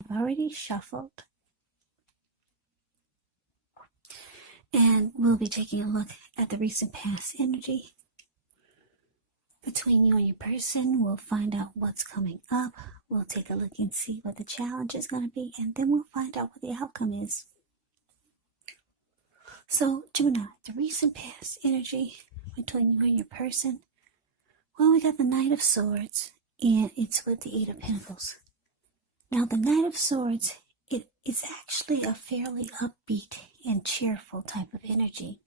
I've already shuffled, and we'll be taking a look at the recent past energy between you and your person. We'll find out what's coming up. We'll take a look and see what the challenge is going to be, and then we'll find out what the outcome is. So, Gemini, the recent past energy between you and your person. Well, we got the Knight of Swords, and it's with the Eight of Pentacles. Now, the Knight of Swords, it is actually a fairly upbeat and cheerful type of energy.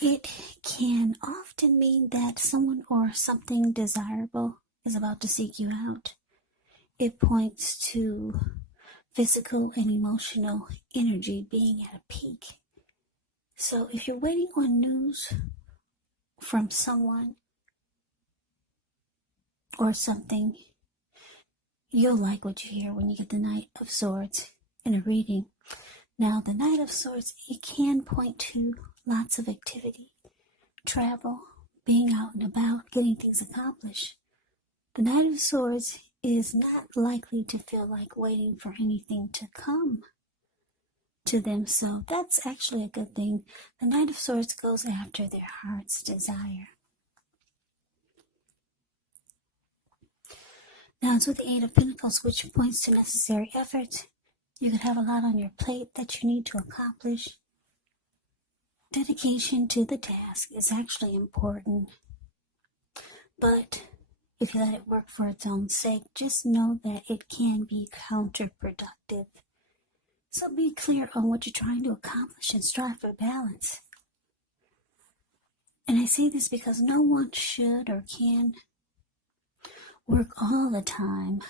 It can often mean that someone or something desirable is about to seek you out. It points to physical and emotional energy being at a peak. So if you're waiting on news from someone or something, you'll like what you hear when you get the Knight of Swords in a reading. Now, the Knight of Swords, it can point to lots of activity, travel, being out and about, getting things accomplished. The Knight of Swords is not likely to feel like waiting for anything to come to them, so that's actually a good thing. The Knight of Swords goes after their heart's desire. Now it's with the Eight of Pentacles, which points to necessary efforts. You could have a lot on your plate that you need to accomplish. Dedication to the task is actually important, but if you let it work for its own sake, just know that it can be counterproductive. So be clear on what you're trying to accomplish and strive for balance. And I say this because no one should or can work all the time,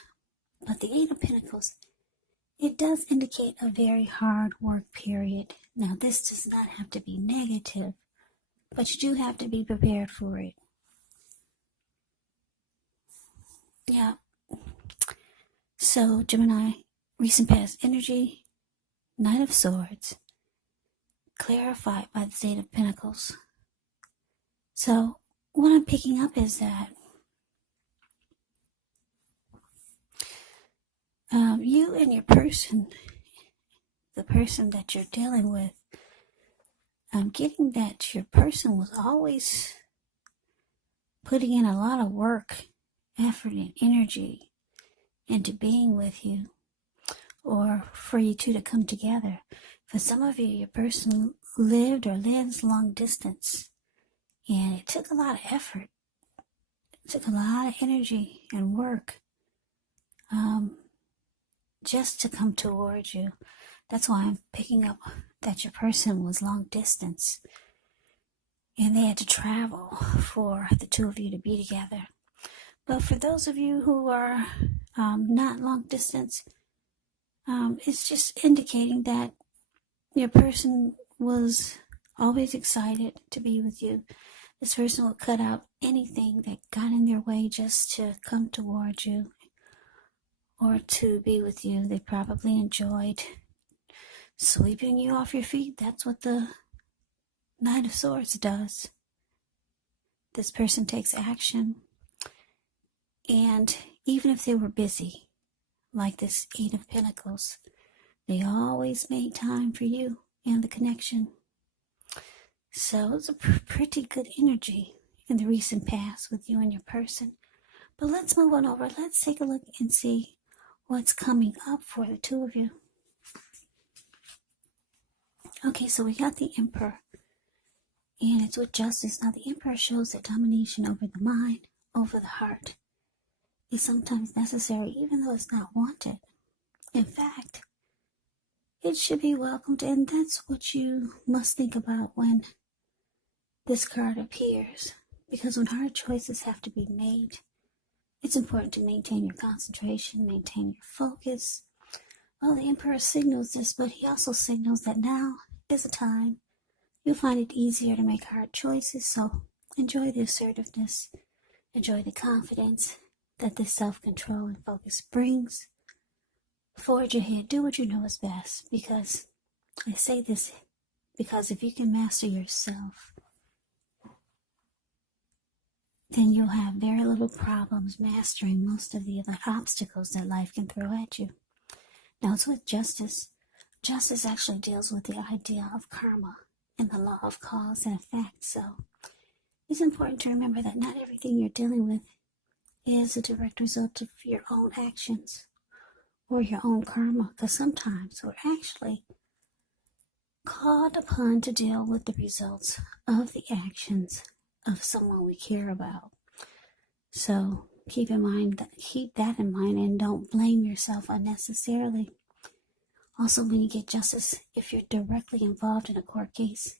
but the Eight of Pentacles, it does indicate a very hard work period. Now, this does not have to be negative, but you do have to be prepared for it. Yeah. So, Gemini, recent past energy, Knight of Swords, clarified by the Eight of Pentacles. So, what I'm picking up is that you and your person, the person that you're dealing with, I'm getting that your person was always putting in a lot of work, effort, and energy into being with you, or for you two to come together. For some of you, your person lived or lives long distance, and it took a lot of effort. It took a lot of energy and work just to come towards you. That's why I'm picking up that your person was long distance, and they had to travel for the two of you to be together. But for those of you who are not long distance, it's just indicating that your person was always excited to be with you. This person will cut out anything that got in their way just to come towards you or to be with you. They probably enjoyed sweeping you off your feet. That's what the Knight of Swords does. This person takes action. And even if they were busy, like this Eight of Pentacles, they always made time for you and the connection. So it's a pretty good energy in the recent past with you and your person. But let's move on over. Let's take a look and see what's coming up for the two of you. Okay, so we got the Emperor, and it's with Justice. Now the Emperor shows that domination over the mind, over the heart, is sometimes necessary, even though it's not wanted. In fact, it should be welcomed, and that's what you must think about when this card appears. Because when hard choices have to be made, it's important to maintain your concentration, maintain your focus. Well, the Emperor signals this, but he also signals that now is a time you'll find it easier to make hard choices, so enjoy the assertiveness, enjoy the confidence that this self-control and focus brings. Forge ahead, do what you know is best, because I say this because if you can master yourself, then you'll have very little problems mastering most of the other obstacles that life can throw at you. Now it's with justice. Justice actually deals with the idea of karma and the law of cause and effect. So it's important to remember that not everything you're dealing with is a direct result of your own actions or your own karma, because sometimes we're actually called upon to deal with the results of the actions of someone we care about. So keep that in mind, and don't blame yourself unnecessarily. Also, when you get justice, if you're directly involved in a court case,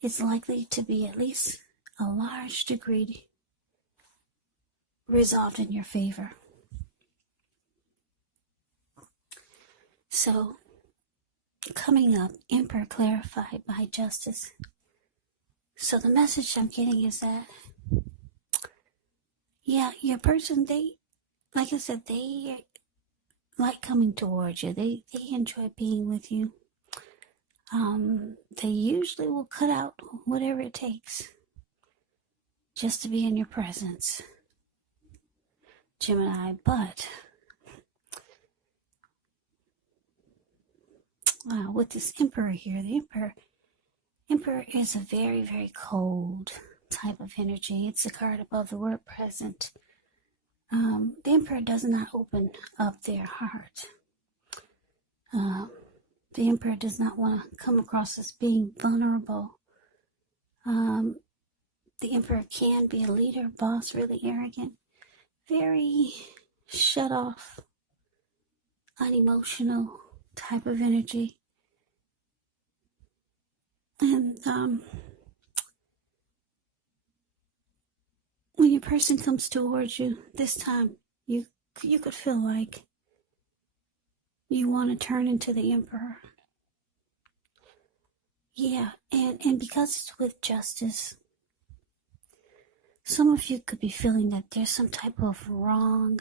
it's likely to be at least a large degree resolved in your favor. So, coming up, Emperor clarified by justice. So the message I'm getting is that, your person, like I said, they like coming towards you. They enjoy being with you. They usually will cut out whatever it takes just to be in your presence, Gemini. But with this Emperor here, the Emperor is a very, very cold type of energy. It's a card above the word present. The Emperor does not open up their heart. The Emperor does not want to come across as being vulnerable. The Emperor can be a leader, boss, really arrogant, very shut off, unemotional type of energy. And when your person comes towards you this time, you could feel like you want to turn into the Emperor. Yeah, and because it's with justice, some of you could be feeling that there's some type of wrong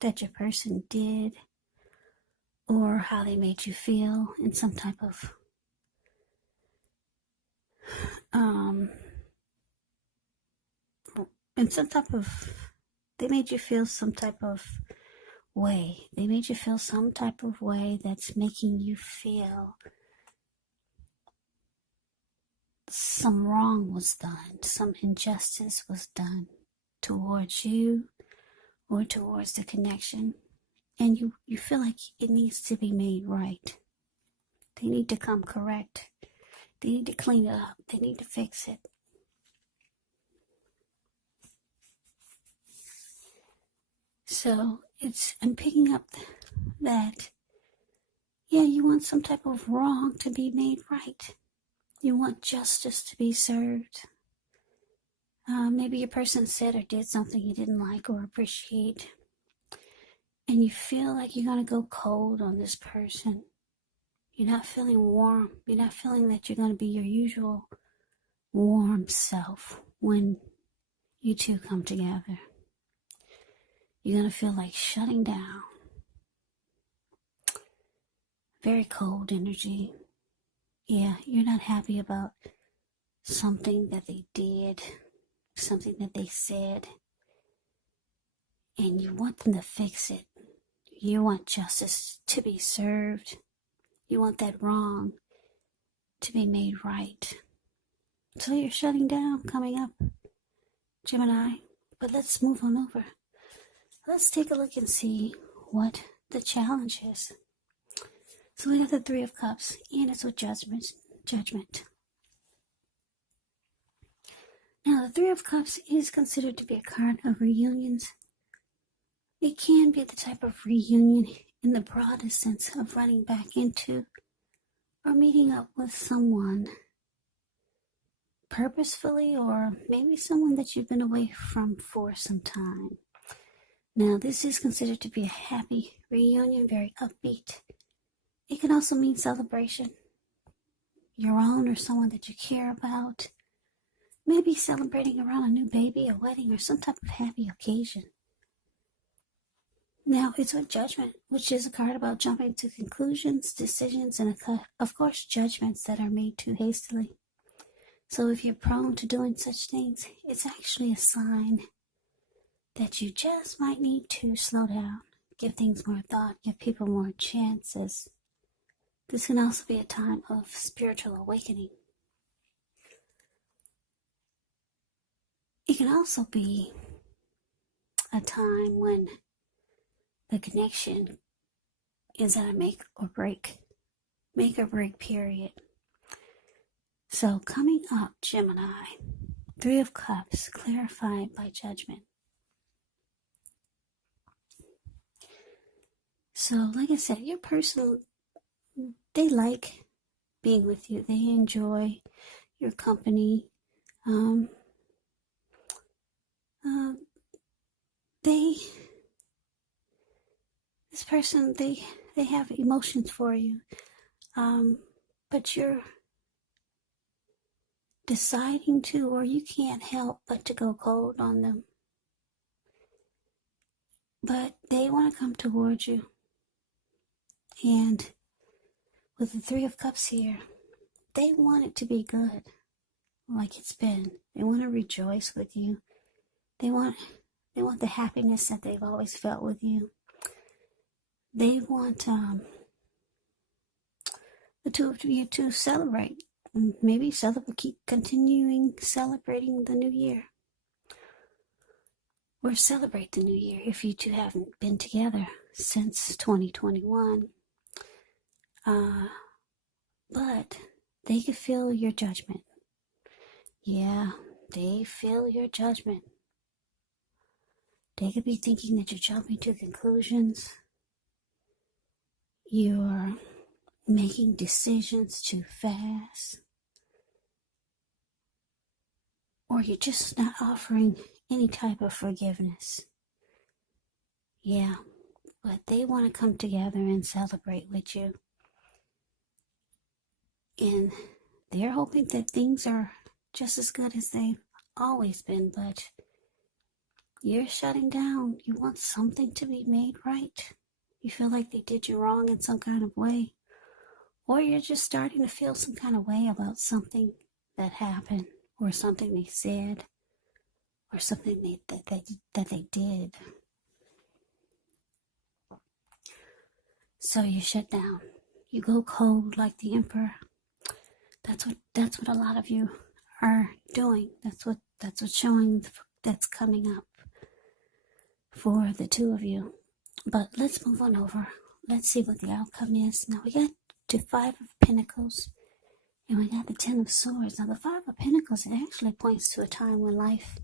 that your person did, or how they made you feel in some type of they made you feel some type of way. They made you feel some type of way that's making you feel some wrong was done, some injustice was done towards you or towards the connection. And you feel like it needs to be made right. They need to come correct. They need to clean it up. They need to fix it. So I'm picking up that, you want some type of wrong to be made right. You want justice to be served. Maybe your person said or did something you didn't like or appreciate, and you feel like you're going to go cold on this person. You're not feeling warm. You're not feeling that you're going to be your usual warm self when you two come together. You're going to feel like shutting down. Very cold energy. Yeah, you're not happy about something that they did, something that they said, and you want them to fix it. You want justice to be served. You want that wrong to be made right. So you're shutting down coming up, Gemini. But let's move on over. Let's take a look and see what the challenge is. So we got the Three of Cups, and it's with judgment. Now, the Three of Cups is considered to be a card of reunions. It can be the type of reunion in the broadest sense of running back into or meeting up with someone purposefully, or maybe someone that you've been away from for some time. Now, this is considered to be a happy reunion, very upbeat. It can also mean celebration. Your own or someone that you care about. Maybe celebrating around a new baby, a wedding, or some type of happy occasion. Now, it's with Judgment, which is a card about jumping to conclusions, decisions, and of course, judgments that are made too hastily. So if you're prone to doing such things, it's actually a sign that you just might need to slow down, give things more thought, give people more chances. This can also be a time of spiritual awakening. It can also be a time when the connection is at a make or break period. So coming up, Gemini, Three of Cups, clarified by judgment. So like I said, your person, they like being with you. They enjoy your company. This person, they have emotions for you. But you're deciding to, or you can't help but to go cold on them. But they want to come towards you. And with the Three of Cups here, they want it to be good, like it's been. They want to rejoice with you. They want the happiness that they've always felt with you. They want the two of you to celebrate. Maybe keep continuing celebrating the new year. Or celebrate the new year if you two haven't been together since 2021. But they could feel your judgment. Yeah, they feel your judgment. They could be thinking that you're jumping to conclusions. You're making decisions too fast. Or you're just not offering any type of forgiveness. Yeah, but they want to come together and celebrate with you. And they're hoping that things are just as good as they've always been, but you're shutting down. You want something to be made right. You feel like they did you wrong in some kind of way. Or you're just starting to feel some kind of way about something that happened, or something they said, or something that they did. So you shut down. You go cold like the Emperor. That's what a lot of you are doing. That's what's showing. That's coming up for the two of you. But let's move on over. Let's see what the outcome is. Now we got the Five of Pentacles, and we got the Ten of Swords. Now the Five of Pentacles, it actually points to a time when life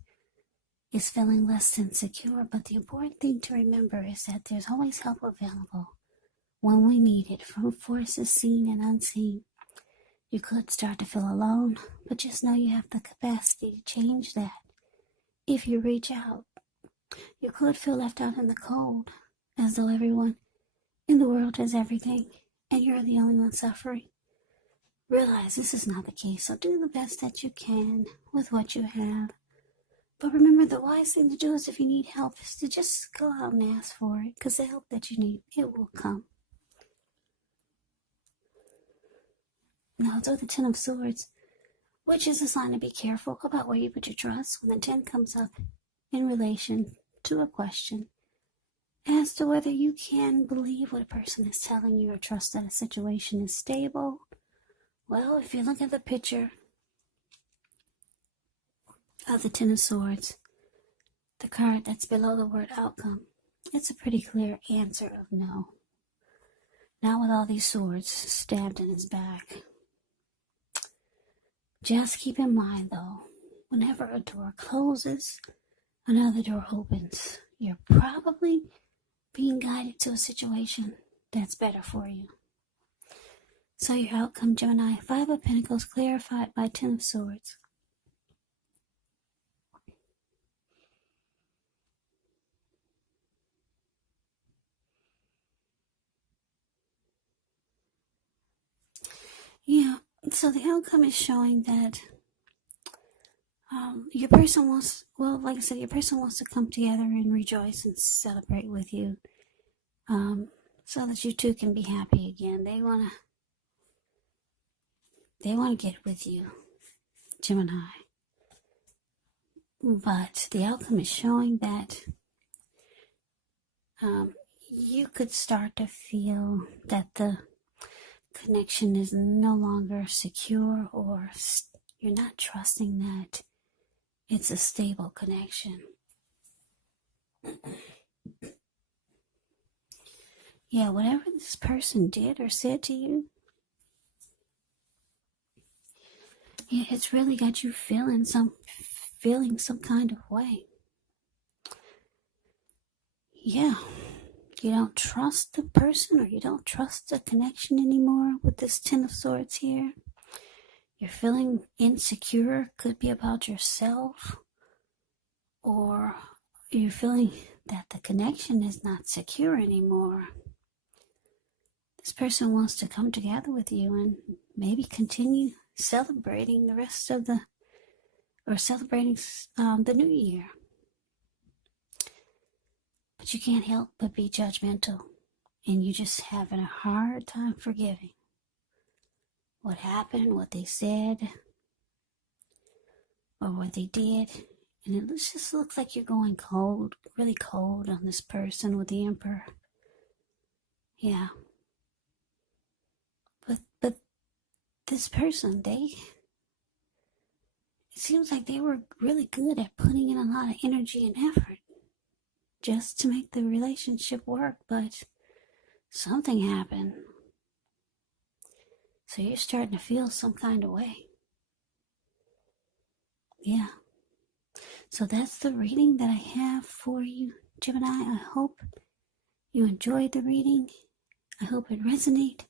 is feeling less than secure. But the important thing to remember is that there's always help available when we need it, from forces seen and unseen. You could start to feel alone, but just know you have the capacity to change that if you reach out. You could feel left out in the cold, as though everyone in the world has everything, and you're the only one suffering. Realize this is not the case, so do the best that you can with what you have. But remember, the wise thing to do is, if you need help, is to just go out and ask for it, because the help that you need, it will come. Now, it's with the Ten of Swords, which is a sign to be careful about where you put your trust when the 10 comes up in relation to a question as to whether you can believe what a person is telling you or trust that a situation is stable. Well, if you look at the picture of the Ten of Swords, the card that's below the word outcome, it's a pretty clear answer of no. Now with all these swords stabbed in his back. Just keep in mind, though, whenever a door closes, another door opens. You're probably being guided to a situation that's better for you. So your outcome, Gemini, Five of Pentacles clarified by Ten of Swords. Yeah, so the outcome is showing that your person wants, well, like I said, your person wants to come together and rejoice and celebrate with you, so that you two can be happy again. They want to get with you. Gemini. But the outcome is showing that you could start to feel that the connection is no longer secure, or you're not trusting that it's a stable connection. Yeah, whatever this person did or said to you, yeah, it's really got you feeling some kind of way. Yeah, you don't trust the person, or you don't trust the connection anymore with this Ten of Swords here. You're feeling insecure, could be about yourself, or you're feeling that the connection is not secure anymore. This person wants to come together with you and maybe continue celebrating the new year. But you can't help but be judgmental, and you just having a hard time forgiving what happened, what they said, or what they did. And it just looks like you're going cold, really cold on this person with the Emperor. Yeah. But this person, it seems like they were really good at putting in a lot of energy and effort just to make the relationship work, but something happened. So you're starting to feel some kind of way. Yeah. So that's the reading that I have for you, Gemini. I hope you enjoyed the reading. I hope it resonated.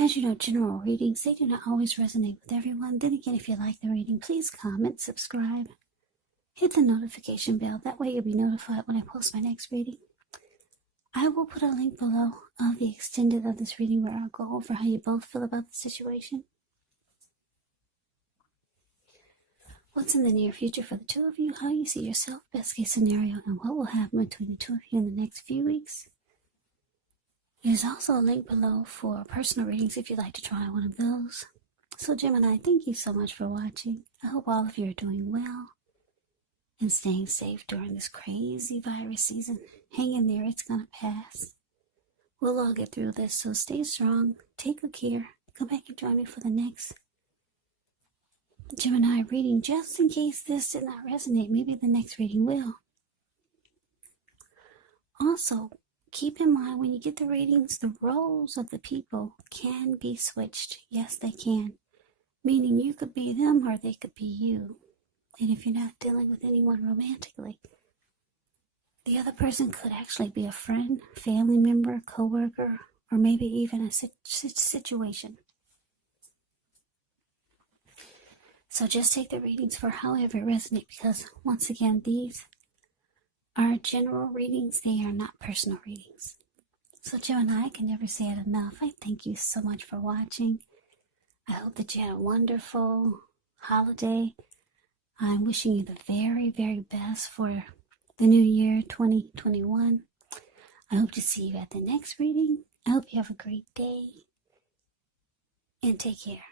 As you know, general readings, they do not always resonate with everyone. Then again, if you like the reading, please comment, subscribe, hit the notification bell. That way you'll be notified when I post my next reading. I will put a link below of the extended of this reading where I'll go over how you both feel about the situation. What's in the near future for the two of you, how you see yourself, best case scenario, and what will happen between the two of you in the next few weeks. There's also a link below for personal readings if you'd like to try one of those. So Gemini, thank you so much for watching. I hope all of you are doing well and staying safe during this crazy virus season. Hang in there, it's gonna pass. We'll all get through this, so stay strong, take good care. Come back and join me for the next Gemini reading, just in case this did not resonate. Maybe the next reading will. Also, keep in mind when you get the readings, the roles of the people can be switched. Yes, they can. Meaning you could be them or they could be you. And if you're not dealing with anyone romantically, the other person could actually be a friend, family member, coworker, or maybe even a situation. So just take the readings for however it resonates, because once again, these are general readings. They are not personal readings. So Gemini, I can never say it enough. I thank you so much for watching. I hope that you had a wonderful holiday. I'm wishing you the very, very best for the new year 2021. I hope to see you at the next reading. I hope you have a great day and take care.